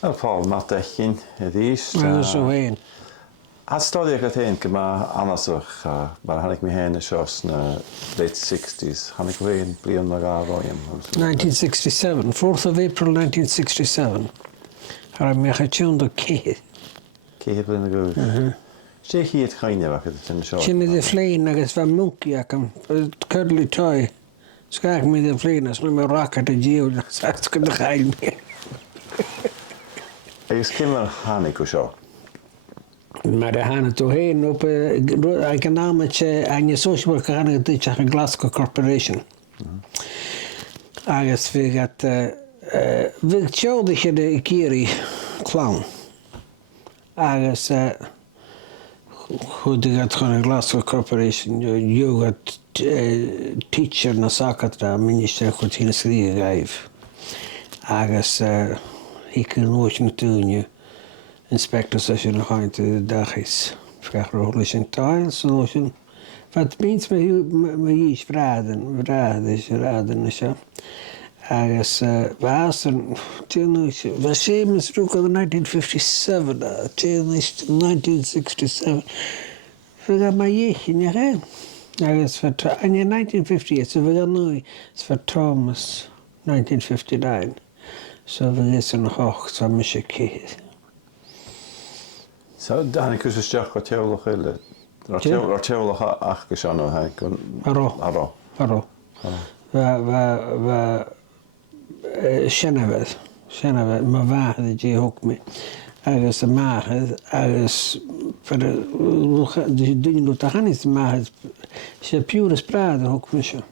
Paul Matechin, Rhys. So heen. Had story ik het maar anders maar had ik me heen in late 60s. Had ik weer een plien naar William. 1967, 4th of April 1967. Had ik me getjoend door Keith. Keith in de groove. Zeg je het geen wat het in de show. Zie me de vleen, dat is van monkey, ik kan cuddly toy. Schaak me de vleen, als we me raken de geo, dat is het de geil meer. Ik is kimmer Haniko zo. Maar de gaan toch heen op ik een naamje aan je social worker aan het dit jaar Glasgow Corporation. Agus we gat we childige de kiri clown. Agus hoe de gat gewoon Glasgow Corporation you got teacher na sakatra minister goed in schrijf. Agus ik kan nooit natuurlijk inspector session nog aan de dag is. Vraag rollen in taal, solution. Wat means me is vragen, zo. Agus was Seamus Rook in 1957, Seamus 1967. We maar jeetje, ja. Agus in 1958, so we gaan nu, it's for Thomas, 1959. So we gaan nog hoog, zo misje keer. Zo, dan ik dus toch wat heel nog heel. Dat heel nog achtergestaan hij kon. Hallo. We Shennevet, maar waar dat je ook mee. Agus de maag, agus voor de dingen dat gaan is maag. Ze pure spraak ook misje.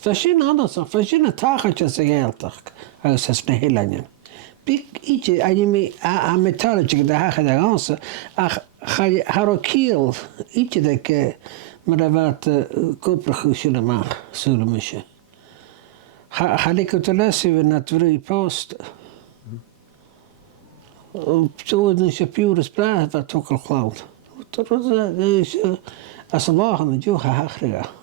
Verschillende anders, verschillende tagen zijn geldig. Agus is een heel lang. Big ietsje, als je me aan metalletje de hagen de ganse, ga kiel, ietsje dat ik, maar dat wat koperig zullen misje. Ga ik het lessen we naar het post. Zo is een pure spraak wat ook al klauwt. Als een lachen met jou hagrig.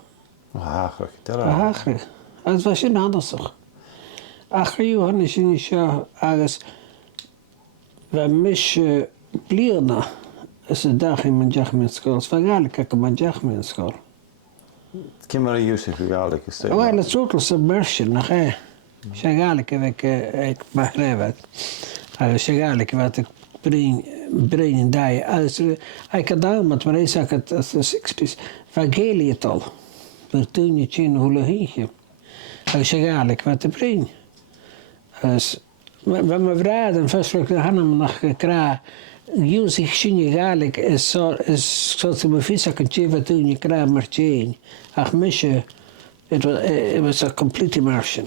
Hagrig. Dat was je anders toch. Ach, Johannes in de agus we mis blierna is de dag in mijn jachmenschool. Het vergaarlijk ik mijn jachmenschool. Kimmer Yusuf vergaarlijk is. Wel, het soort submersion nog hè. Vergaarlijk heb ik begrepen. Agus vergaarlijk wat ik brein daar. Als ik had daar met maar ik het de 60s vergaarlijk al. Maar toen je tien hoe heen. Agus vergaarlijk wat de brein. Als we me vragen, vast we gaan nog krijgen, use ik zien gaarlijk is zoals we vissen kan cheven toen je krijgt maar change. Ach misje, it was a complete immersion.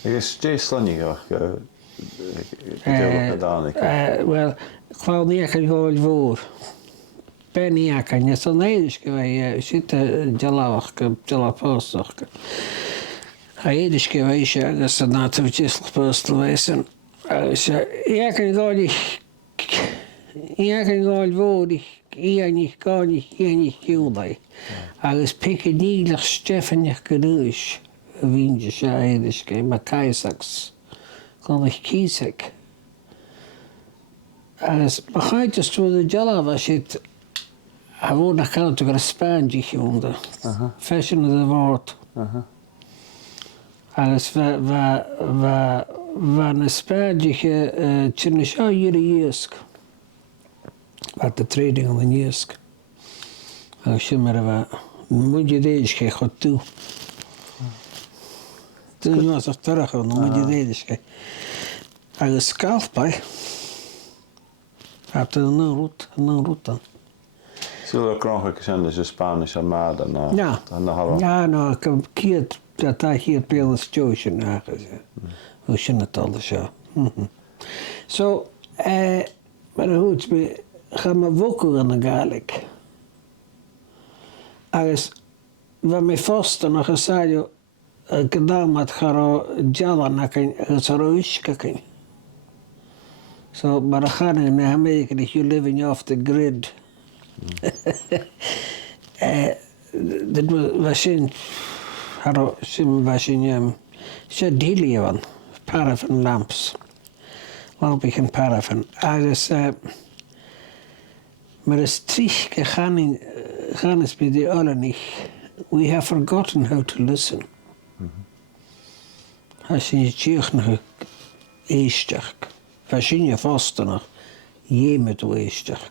Ik is Jay Slunniger. Wel, ik wou niet echt gewoon voor. Ben niet echt, je zal niet eens zitten jalapostig. Jedes geweest, dat is de nativitieslag postel wezen. Ik kan gewoon worden, ik kan niet gilden. Als pikenielig Stefan Genuis, windjes, jedes maar keizaks, kan ik kiezen. Als begrijpst door de jala was het, gewoon nog kan het ook een Spaantje gevonden. Fashion of the woord. Als we een Spaantje tjenisha hier jesk. Wat de trading aan de jesk. Als je maar moet je deze goed toe. Toen was het terug, dan moet je deze. Als skalf bij. Heb je een route dan. Zullen we kranken zijn de Spanische armada na? Ja, nou ik heb keert. Dat hij hier veel situation nagezet. Hoe je het alles ja. Zo, maar goed, we gaan maar wokken aan de gaalik. Als we me vasten nog eens zeggen, gedaan met garo jala naken, zo iskaken. Zo, maar gaan in Amerika dat you living off the grid. Dat was in. Haro sim vashinjam. Ze dealen paraffin lamps. lob ich yn paraffin. Agus, maar is triech gaan is bij de allen niet. We have forgotten how to listen. Als je niet tjecht nog eestig. Als je niet vast nog je met eestig.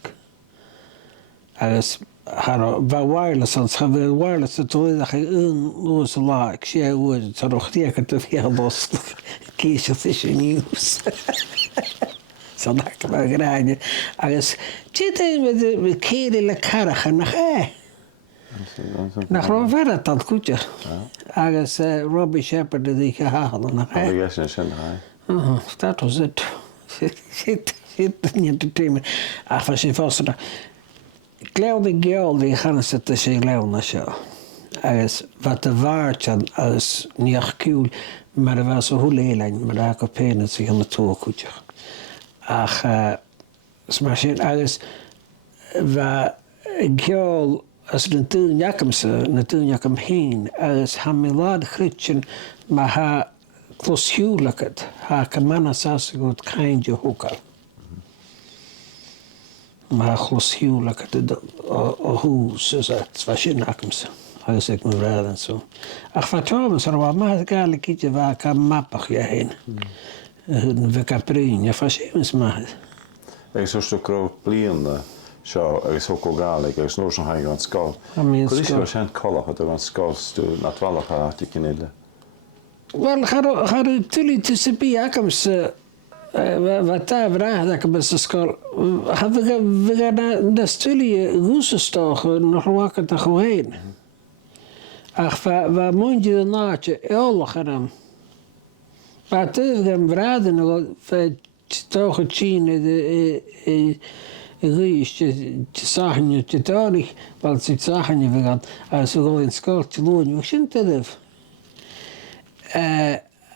Als haar wireless als haar wireless het wil dat je een loze laag. Zie hoe het terug die ik te veel lost. Kies het is in nieuws. Zo dat ik maar graag. Als je met keren le karachen nog nach verder dat goedje. Als Robbie Shepard die gehaald nog dat was het. Shit entertainment. Ach, was je vast. Claude Gill die gaan ze te zien leuna zo. Als wat de waard als niet cool, maar er was zo lelijk, maar daar kon pijn zich aan de toe goedje. Ach, smash als wat Gill als natuurlijk jakem heen als hamilad Christian, maar ha klosjuwelijket, ha kamana sas goed kindje hoekal. Maar klosjuwelijket hoe ze het was je nakemse. Als ik me raden zo. Ach vertrouwen er wat maar gale kitje waar kan mappig je heen. We kaprin, ja fashions maar. Ik zou zo groot bliende. Zo, er is ook al galig, er is nog zo'n heilig aan het skal. Kun je waarschijnlijk kallig dat er aan het skal stuurt, naar het wallig gaat die knillen? Wel, ga er tullie tussen bij jakems, wat daar vraagt dat ik bij de skal. We gaan naar tullie goesestogen, nog wakker te gaan heen. Ach, waar moet je dan naadje, oorlog aan. Maar toen gaan vragen nog, stogen China, je zagen je tetarig, want ze zagen je vegan, als we gewoon in school te doen, we zien het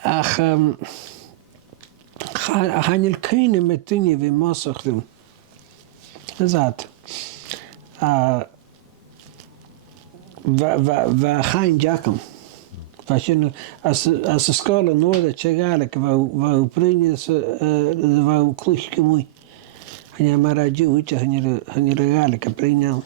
ach, gaan je kunnen met dingen wie massig doen. Dat is dat. We gaan jakken. Als de school in Noord, eigenlijk, wou brengen, wou kluchje mooi. Hanya mara juu cha hanya regali kaprinyan.